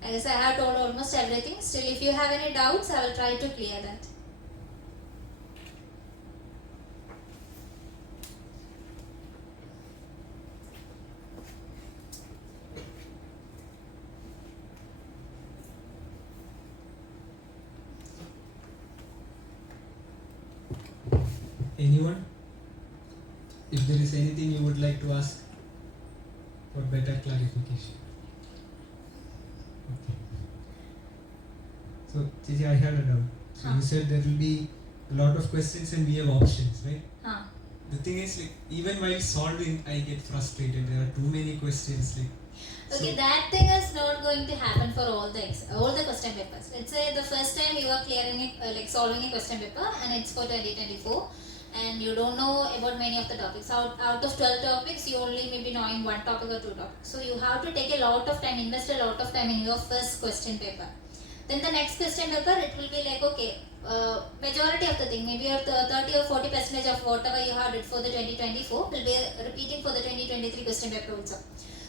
I guess I have told almost everything. Still, if you have any doubts, I will try to clear that. Anyone? If there is anything you would like to ask for better clarification. Okay. So, Chichi, I had a doubt. So you said there will be a lot of questions and we have options, right? The thing is, like, even while solving, I get frustrated. There are too many questions. Like, Okay, so, that thing is not going to happen for all the question papers. Let's say the first time you are clearing it, like solving a question paper, and it's for 2024, and you don't know about many of the topics. Out of 12 topics, you only may be knowing one topic or two topics. So you have to take a lot of time, invest a lot of time in your first question paper. Then the next question paper, it will be like, okay, majority of the thing, maybe your 30 or 40% of whatever you have did for the 2024 will be repeating for the 2023 question paper also.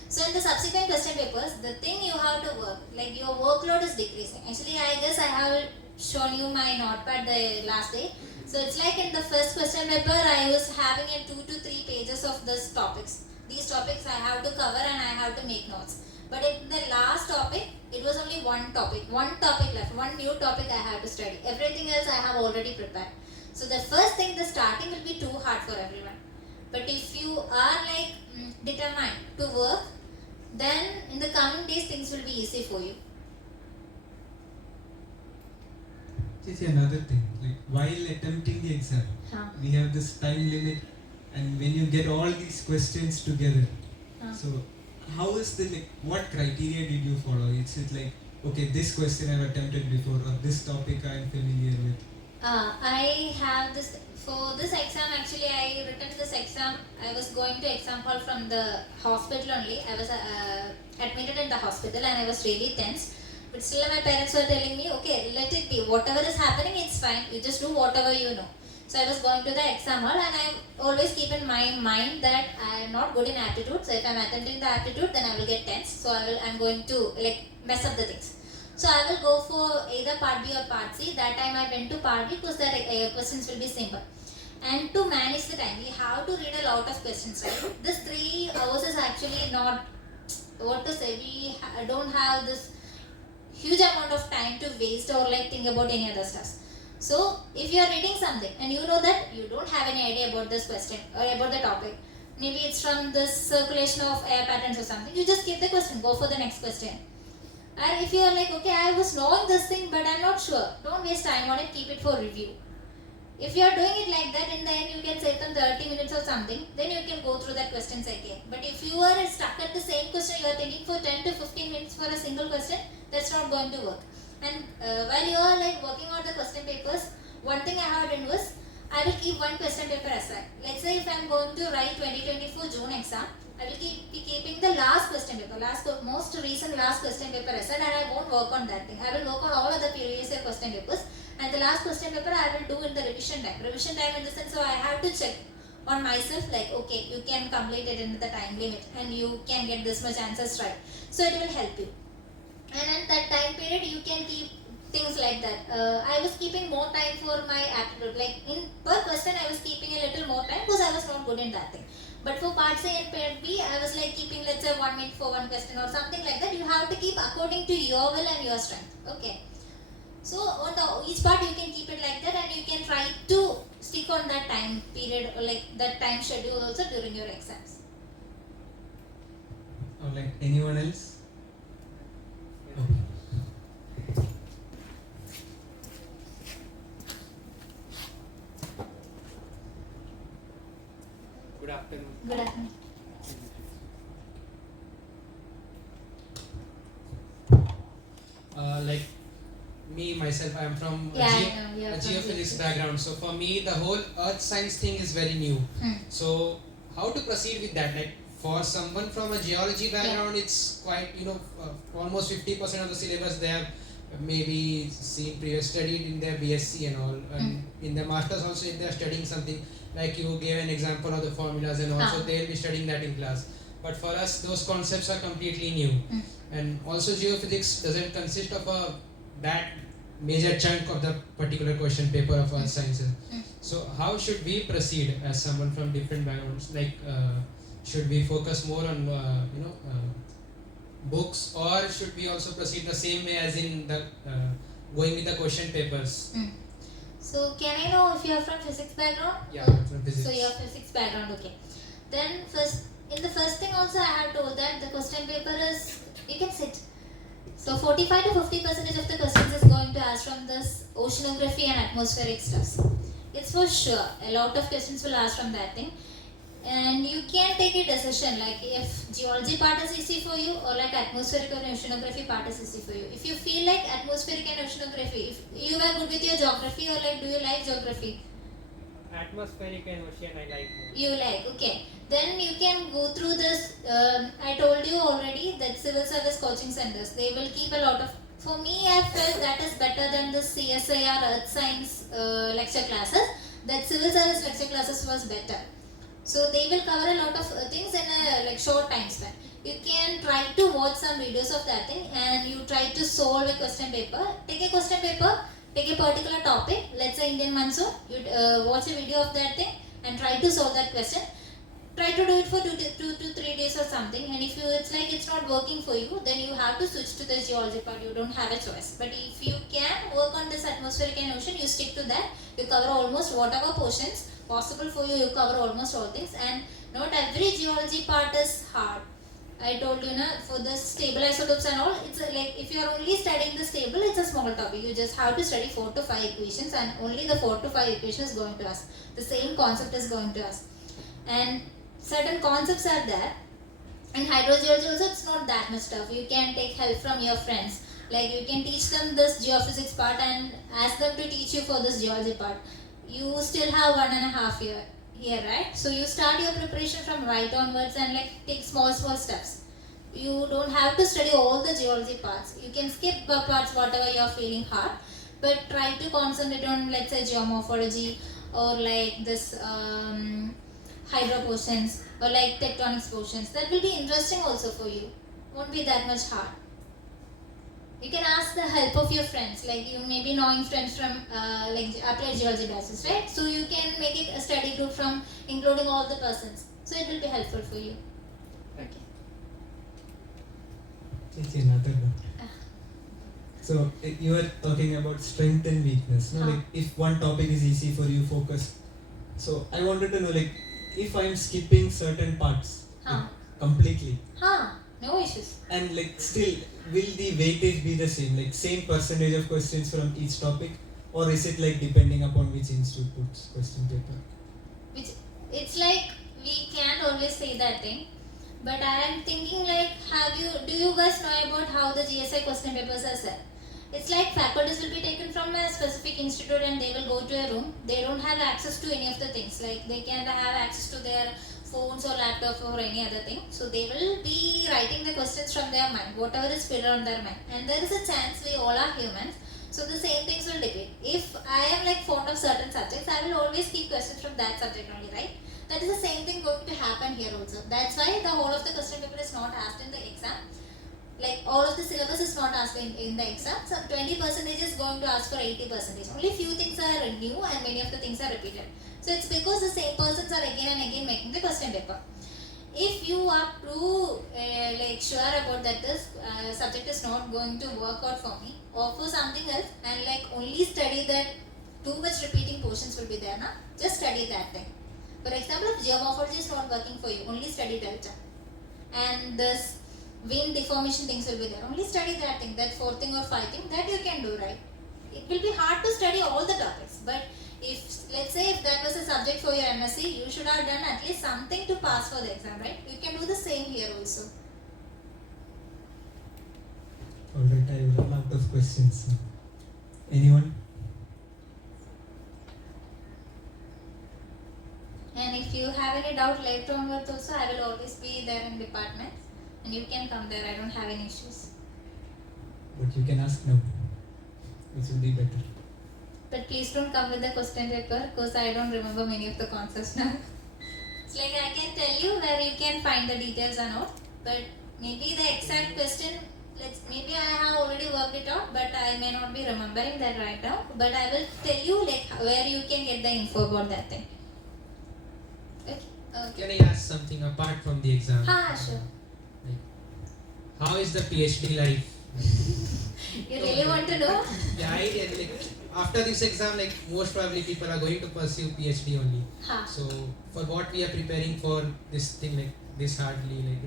So in the subsequent question papers, the thing you have to work, like your workload is decreasing. Actually, I guess I have shown you my notepad the last day. So it's like in the first question paper, I was having a 2 to 3 pages of these topics. These topics I have to cover and I have to make notes. But in the last topic, it was only one topic left, one new topic I have to study. Everything else I have already prepared. So the first thing, the starting will be too hard for everyone. But if you are like determined to work, then in the coming days things will be easy for you. Chichi, another thing, like while attempting the exam, we have this time limit, and when you get all these questions together, so how is the, like, what criteria did you follow? Is it like, okay, this question I've attempted before, or this topic I'm familiar with? I have this, for this exam, actually I written this exam, I was going to exam hall from the hospital only. I was admitted in the hospital and I was really tense. But still my parents were telling me, okay, let it be, whatever is happening, it's fine, you just do whatever you know. So I was going to the exam hall, and I always keep in my mind that I am not good in aptitude. So if I am attempting the aptitude, then I will get tense. So I'm going to like mess up the things. So I will go for either part B or part C. That time I went to part B because the questions will be simple. And to manage the time, we have to read a lot of questions, right? This 3 hours is actually not, what to say, we don't have this huge amount of time to waste or like think about any other stuff. So if you are reading something and you know that you don't have any idea about this question or about the topic, maybe it's from this circulation of air patterns or something, you just skip the question, go for the next question. And if you are like, okay, I was knowing this thing but I'm not sure, don't waste time on it, keep it for review. If you are doing it like that, in the end you can save them 30 minutes or something, then you can go through that questions again. But if you are stuck at the same question, you are thinking for 10 to 15 minutes for a single question, that's not going to work. And while you are like working on the question papers, one thing I have done was, I will keep one question paper aside. Let's say if I am going to write 2024 June exam, I will be keeping the last question paper, most recent last question paper aside, and I won't work on that thing. I will work on all of the previous year question papers, and the last question paper I will do in the revision time. Revision time in the sense, so I have to check on myself like, okay, you can complete it in the time limit and you can get this much answers right. So it will help you. And at that time period, you can keep things like that. I was keeping more time for my aptitude. Like in per question, I was keeping a little more time because I was not good in that thing. But for part C and part B, I was like keeping, let's say, 1 minute for one question or something like that. You have to keep according to your will and your strength. Okay. So on each part, you can keep it like that, and you can try to stick on that time period or like that time schedule also during your exams. Or like anyone else? Okay. Good afternoon. Good afternoon. Like me myself, I am from Yeah, I know, you're a from geophysics geophysics. background. So for me, the whole earth science thing is very new. So how to proceed with that? Like for someone from a geology background, it's quite almost 50% of the syllabus they have maybe seen previous studied in their BSc and all, and in their masters also if they are studying something like you gave an example of the formulas and also they will be studying that in class. But for us, those concepts are completely new. And also geophysics doesn't consist of that major chunk of the particular question paper of earth sciences. So how should we proceed as someone from different backgrounds? Like should we focus more on books, or should we also proceed the same way as in the going with the question papers? So can I know if you are from physics background? Yeah, from physics. So you are physics background, okay. Then in the first thing also I have told that the question paper is, you can sit. So 45 to 50% of the questions is going to ask from this oceanography and atmospheric stuffs. It's for sure. A lot of questions will ask from that thing. And you can take a decision like if geology part is easy for you or like atmospheric or oceanography part is easy for you. If you feel like atmospheric and oceanography, if you are good with your geography or like do you like geography? Atmospheric and ocean I like more. You like, okay. Then you can go through this, I told you already that civil service coaching centers, they will keep a lot of, for me I felt that is better than the CSIR earth science lecture classes, that civil service lecture classes was better. So they will cover a lot of things in a like short time span. You can try to watch some videos of that thing and you try to solve a question paper. Take a question paper, take a particular topic, let's say Indian monsoon, you watch a video of that thing and try to solve that question. Try to do it for 2 to 3 days or something, and if it's like it's not working for you, then you have to switch to the geology part, you don't have a choice. But if you can work on this atmospheric and ocean, you stick to that, you cover almost whatever portions possible for you, you cover almost all things, and not every geology part is hard. I told you for the stable isotopes and all, it's like if you are only studying the stable, it's a small topic. You just have to study 4 to 5 equations and only the 4 to 5 equations is going to us. The same concept is going to us. And certain concepts are there. In hydrogeology also it's not that much tough. You can take help from your friends. Like you can teach them this geophysics part and ask them to teach you for this geology part. You still have 1.5 year here, right? So you start your preparation from right onwards and like take small steps. You don't have to study all the geology parts. You can skip the parts whatever you are feeling hard, but try to concentrate on let's say geomorphology or like this hydro portions or like tectonics portions. That will be interesting also for you. Won't be that much hard. You can ask the help of your friends, like you may be knowing friends from like applied geology batches, right? So you can make it a study group from including all the persons. So it will be helpful for you. Okay. It's another one. So you were talking about strength and weakness. No? Like if one topic is easy for you, focus. So I wanted to know, like if I'm skipping certain parts like, completely. No issues. And like still, will the weightage be the same? Like same percentage of questions from each topic, or is it like depending upon which institute puts question paper? It's like we can't always say that thing. But I am thinking like, do you guys know about how the GSI question papers are set? It's like faculties will be taken from a specific institute and they will go to a room. They don't have access to any of the things. Like they can't have access to their phones or laptop or any other thing. So they will be writing the questions from their mind, whatever is filled on their mind. And there is a chance we all are humans. So the same things will debate. If I am like fond of certain subjects, I will always keep questions from that subject only, right? That is the same thing going to happen here also. That's why the whole of the question paper is not asked in the exam. Like all of the syllabus is not asked in the exam. So 20% is going to ask for 80%. Only few things are new and many of the things are repeated. So it's because the same persons are again and again making the question paper. If you are too like sure about that this subject is not going to work out for me, offer something else and like only study that too much repeating portions will be there, na? Just study that thing. For example, if geomorphology is not working for you, only study delta. And this wind deformation things will be there. Only study that thing, that fourth thing or fifth thing, that you can do, right? It will be hard to study all the topics, but if, let's say, if that was a subject for your MSc, you should have done at least something to pass for the exam, right? You can do the same here also. Alright, I will run out of questions. Anyone? And if you have any doubt later onwards also, I will always be there in department, and you can come there. I don't have any issues. But you can ask now. Which will be better. But please don't come with the question paper, because I don't remember many of the concepts now. It's like I can tell you where you can find the details and all, but maybe the exact question, maybe I have already worked it out, but I may not be remembering that right now. But I will tell you like where you can get the info about that thing. Can I ask something apart from the exam? Sure. How is the PhD life? You really want to know? Yeah, after this exam, most probably people are going to pursue PhD only. So for what we are preparing for this thing, this hardly,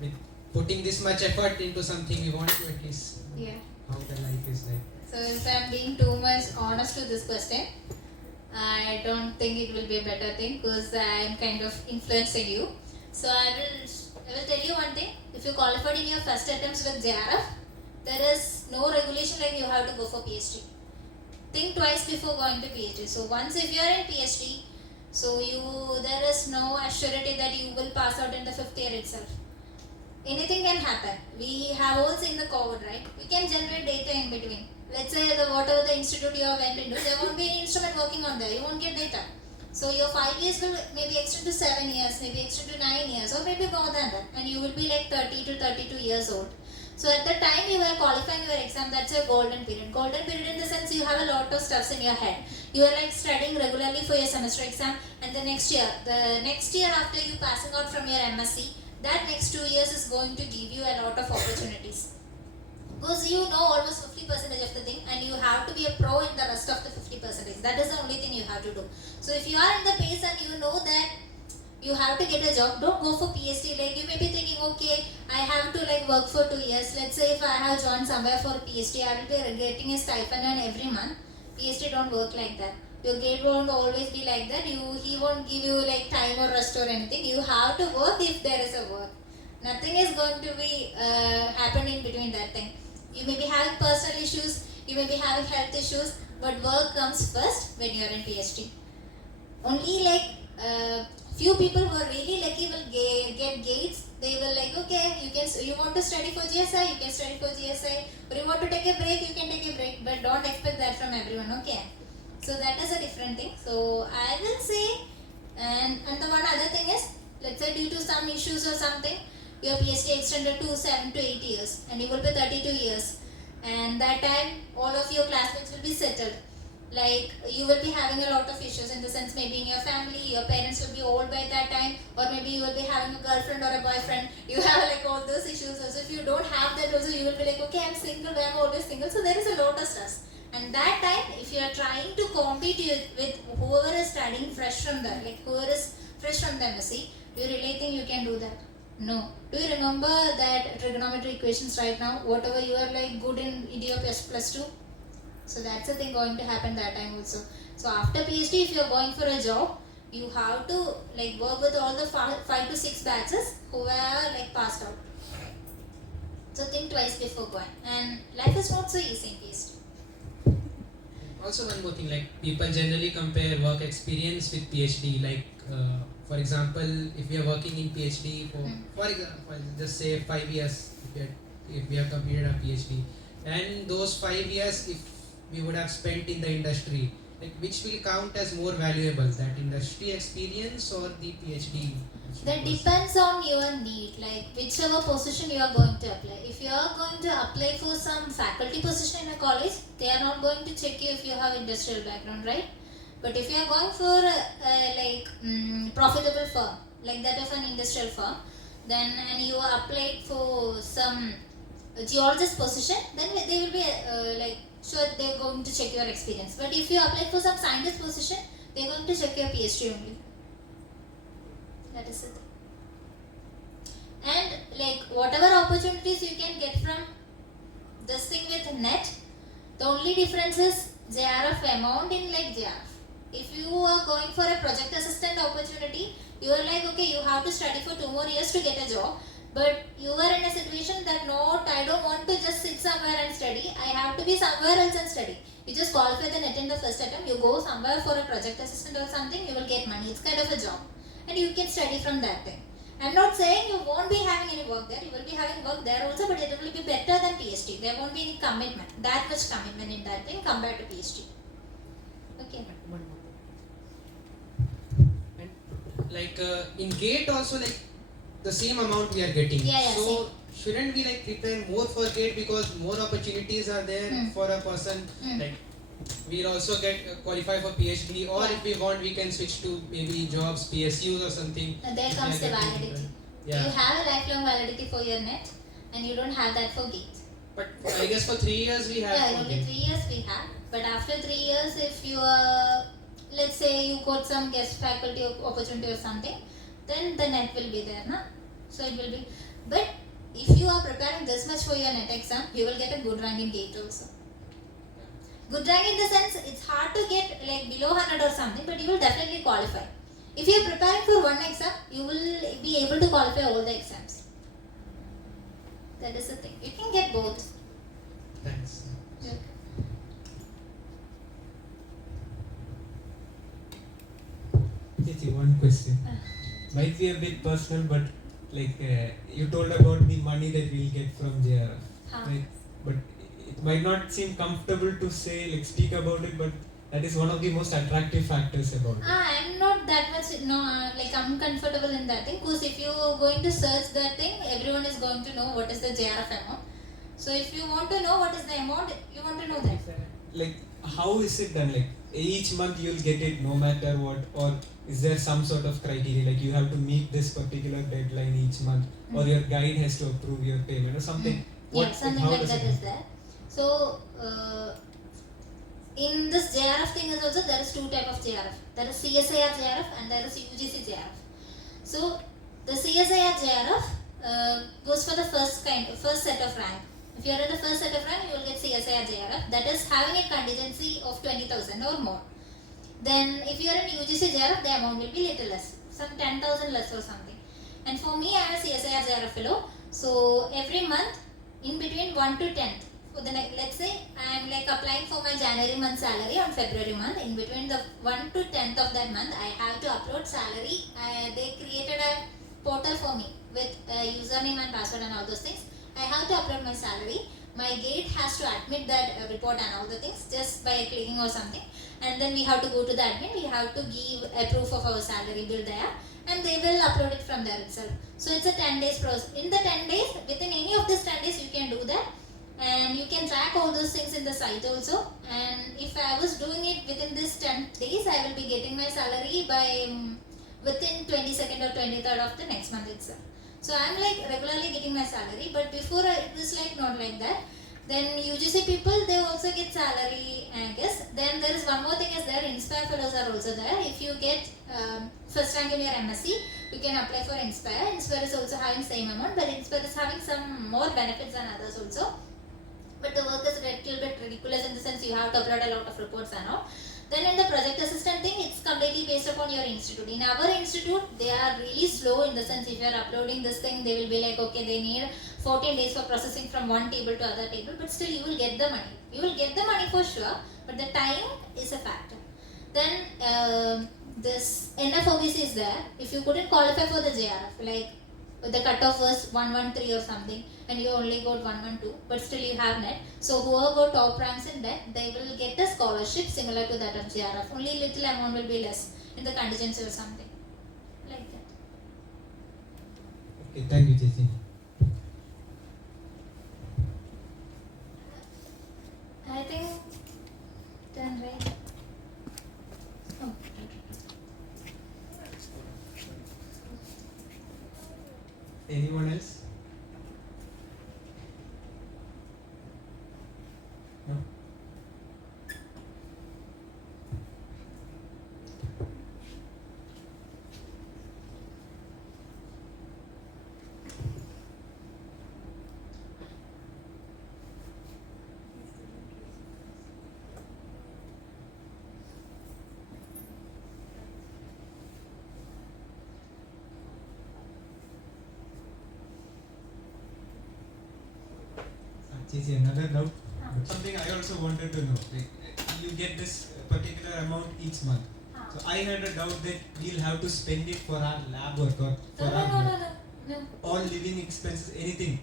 with putting this much effort into something, we want to at least know how the life is like. So if I am being too much honest to this question, I don't think it will be a better thing, because I am kind of influencing you. So I will tell you one thing. If you qualified in your first attempts with JRF, there is no regulation like you have to go for PhD. Think twice before going to PhD. So once if you are in PhD, so there is no assurity that you will pass out in the 5th year itself. Anything can happen. We have all seen the COVID, right? We can generate data in between. Let's say whatever the institute you have went into, there won't be any instrument working on there. You won't get data. So your 5 years will maybe extend to 7 years, maybe extend to 9 years, or maybe more than that. And you will be like 30 to 32 years old. So at the time you are qualifying your exam, that's your golden period. Golden period in the sense you have a lot of stuffs in your head. You are like studying regularly for your semester exam, and the next year after you passing out from your MSc, that next 2 years is going to give you a lot of opportunities. Because you know almost 50% of the thing, and you have to be a pro in the rest of the 50%. That is the only thing you have to do. So if you are in the pace and you know that you have to get a job, don't go for PhD. Like you may be thinking, okay, I have to work for 2 years. Let's say if I have joined somewhere for PhD, I will be getting a stipend on every month. PhD don't work like that. Your grade won't always be like that. He won't give you time or rest or anything. You have to work if there is a work. Nothing is going to be happen in between that thing. You may be having personal issues, you may be having health issues, but work comes first when you are in PhD. Only few people who are really lucky will get gates. They will okay, you want to study for GSI, you can study for GSI, or you want to take a break, you can take a break, but don't expect that from everyone, okay? So that is a different thing. So I will say, and the one other thing is, let's say due to some issues or something, your PhD extended to 7 to 8 years, and you will be 32 years, and that time all of your classmates will be settled. You will be having a lot of issues in the sense maybe in your family, your parents will be old by that time, or maybe you will be having a girlfriend or a boyfriend. You have all those issues also. If you don't have that also, you will be okay, I'm single, but I'm always single. So there is a lot of stress. And that time, if you are trying to compete with whoever is studying fresh from there, whoever is fresh from the MSc, do you really think you can do that? No. Do you remember that trigonometry equations right now? Whatever you are good in EDO plus 2? So that's the thing going to happen that time also. So after PhD, if you are going for a job, you have to work with all the 5 to 6 batches who are passed out. So think twice before going. And life is not so easy in PhD. Also one more thing, people generally compare work experience with PhD. For example, if we are working in PhD for example, just say 5 years, if we have completed our PhD, and those 5 years, if we would have spent in the industry, which will count as more valuable, that industry experience or the PhD? That depends on your need, whichever position you are going to apply. If you are going to apply for some faculty position in a college, they are not going to check you if you have industrial background, right? But if you are going for a profitable firm, like that of an industrial firm, then and you are applied for some geologist position, then they will be So they're going to check your experience. But if you apply for some scientist position, they're going to check your PhD only. That is it. And like whatever opportunities you can get from this thing with net, the only difference is JRF amount in like JRF. If you are going for a project assistant opportunity, you are like, okay, you have to study for 2 more years to get a job. But you are in a situation that no, I don't want to just sit somewhere and study. I have to be somewhere else and study. You just qualify the net in the first attempt. You go somewhere for a project assistant or something, you will get money. It's kind of a job. And you can study from that thing. I'm not saying you won't be having any work there. You will be having work there also, but it will be better than PhD. There won't be any commitment. That much commitment in that thing compared to PhD. Okay. And like in GATE also, like the same amount we are getting. Yeah, so same. shouldn't we like prepare more for GATE because more opportunities are there for a person? Like we'll also get qualify for PhD, or if we want, we can switch to maybe jobs, PSUs or something. And there comes the validity. Yeah. You have a lifelong validity for your net, and you don't have that for GATE. But I guess for 3 years we have. Yeah, only 3 years we have. But after 3 years, if you are, let's say you got some guest faculty opportunity or something, then the net will be there, na? So it will be. But if you are preparing this much for your net exam, you will get a good rank in GATE also. Good rank in the sense, it's hard to get like below 100 or something, but you will definitely qualify. If you are preparing for one exam, you will be able to qualify all the exams. That is the thing. You can get both. Thanks. Yeah. One question. Might be a bit personal, but like you told about the money that we'll get from JRF, right? But it might not seem comfortable to say, like speak about it, but that is one of the most attractive factors about it. I'm not that much like uncomfortable in that thing, because if you are going to search that thing, everyone is going to know what is the JRF amount. So if you want to know what is the amount, you want to know that. Like how is it done? Like each month you'll get it no matter what, or is there some sort of criteria, like you have to meet this particular deadline each month, or your guide has to approve your payment or something? Yeah, something like that is there. So in this JRF thing is also, there is 2 type of JRF. There is CSIR JRF and there is UGC JRF. So the CSIR JRF goes for the first set of rank. If you are in the first set of rank, you will get CSIR JRF. That is having a contingency of 20,000 or more. Then if you are in UGC JRF, the amount will be little less, some 10,000 less or something. And for me, I am a CSIR JRF fellow. So every month, in between 1 to 10th, for the let's say I am like applying for my January month salary on February month. In between the 1 to 10th of that month, I have to upload salary. They created a portal for me with username and password and all those things. I have to upload my salary. My gate has to admit that report and all the things just by clicking or something. And then we have to go to the admin. We have to give a proof of our salary bill there, and they will upload it from there itself. So it's a 10 days process. In the 10 days, within any of these 10 days, you can do that. And you can track all those things in the site also. And if I was doing it within this 10 days, I will be getting my salary by within 22nd or 23rd of the next month itself. So I'm like regularly getting my salary, but before it was like not like that. Then UGC people, they also get salary, I guess. Then there is one more thing is there, Inspire fellows are also there. If you get first rank in your MSc, you can apply for Inspire. Inspire is also having same amount, but Inspire is having some more benefits than others also. But the work is a little bit ridiculous in the sense you have to upload a lot of reports and all. Then in the project assistant thing, it's completely based upon your institute. In our institute, they are really slow in the sense if you are uploading this thing, they will be like, okay, they need 14 days for processing from one table to other table, but still you will get the money. You will get the money for sure, but the time is a factor. Then this NFOBC is there. If you couldn't qualify for the JRF, like the cutoff was 113 or something, and you only got 112, but still you have net. So whoever got top ranks in that, they will get a scholarship similar to that of JRF. Only little amount will be less in the contingency or something like that. Okay, thank you, Chechi. I think done right. Oh. Anyone else? No? Chesi, another doubt. Something I also wanted to know. Like, you get this particular amount each month. So I had a doubt that we'll have to spend it for our lab work or for our work. No. All living expenses, anything.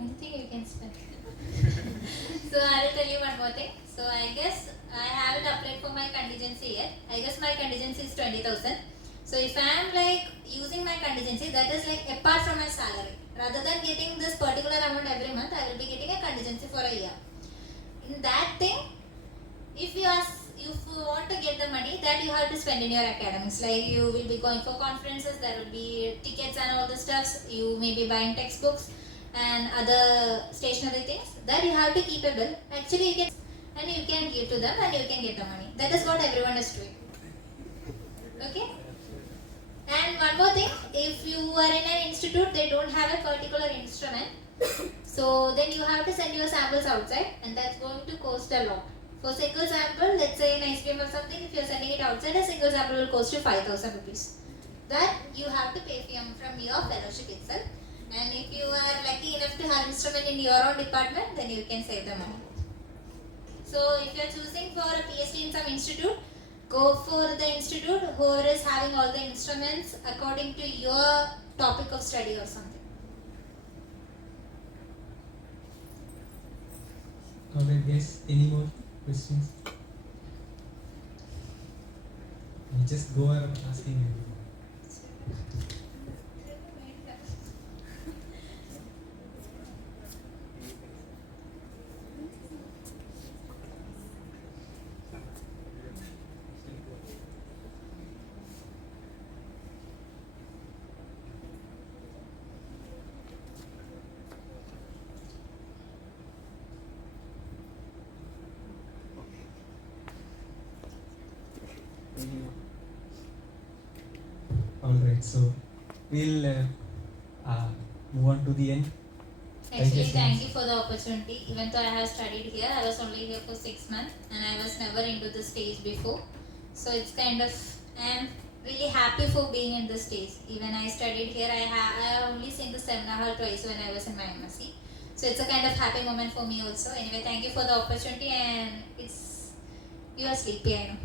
Anything you can spend. So I will tell you one more thing. So I guess I haven't applied for my contingency yet. I guess my contingency is 20,000. So if I am like using my contingency, that is like apart from my salary. Rather than getting this particular amount every month, I will be getting a contingency for a year. In that thing, if you want to get the money, that you have to spend in your academics. Like you will be going for conferences, there will be tickets and all the stuffs. You may be buying textbooks and other stationery things. That you have to keep a bill. Actually, you can give to them and you can get the money. That is what everyone is doing. Okay. And one more thing, if you are in an institute, they don't have a particular instrument. So then you have to send your samples outside, and that's going to cost a lot. For single sample, let's say in ice cream or something, if you're sending it outside, a single sample will cost you 5,000 rupees. That you have to pay from your fellowship itself. And if you are lucky enough to have instrument in your own department, then you can save the money. So if you're choosing for a PhD in some institute, go for the institute who is having all the instruments according to your topic of study or something. Alright guys, any more questions? We just go around asking everyone. Alright, so we'll move on to the end. Actually, thank you for the opportunity. Even though I have studied here, I was only here for 6 months and I was never into the stage before. So it's kind of, I am really happy for being in this stage. Even I studied here, I have only seen the seminar hall twice when I was in my MSc. So it's a kind of happy moment for me also. Anyway, thank you for the opportunity, and you are sleepy, I know.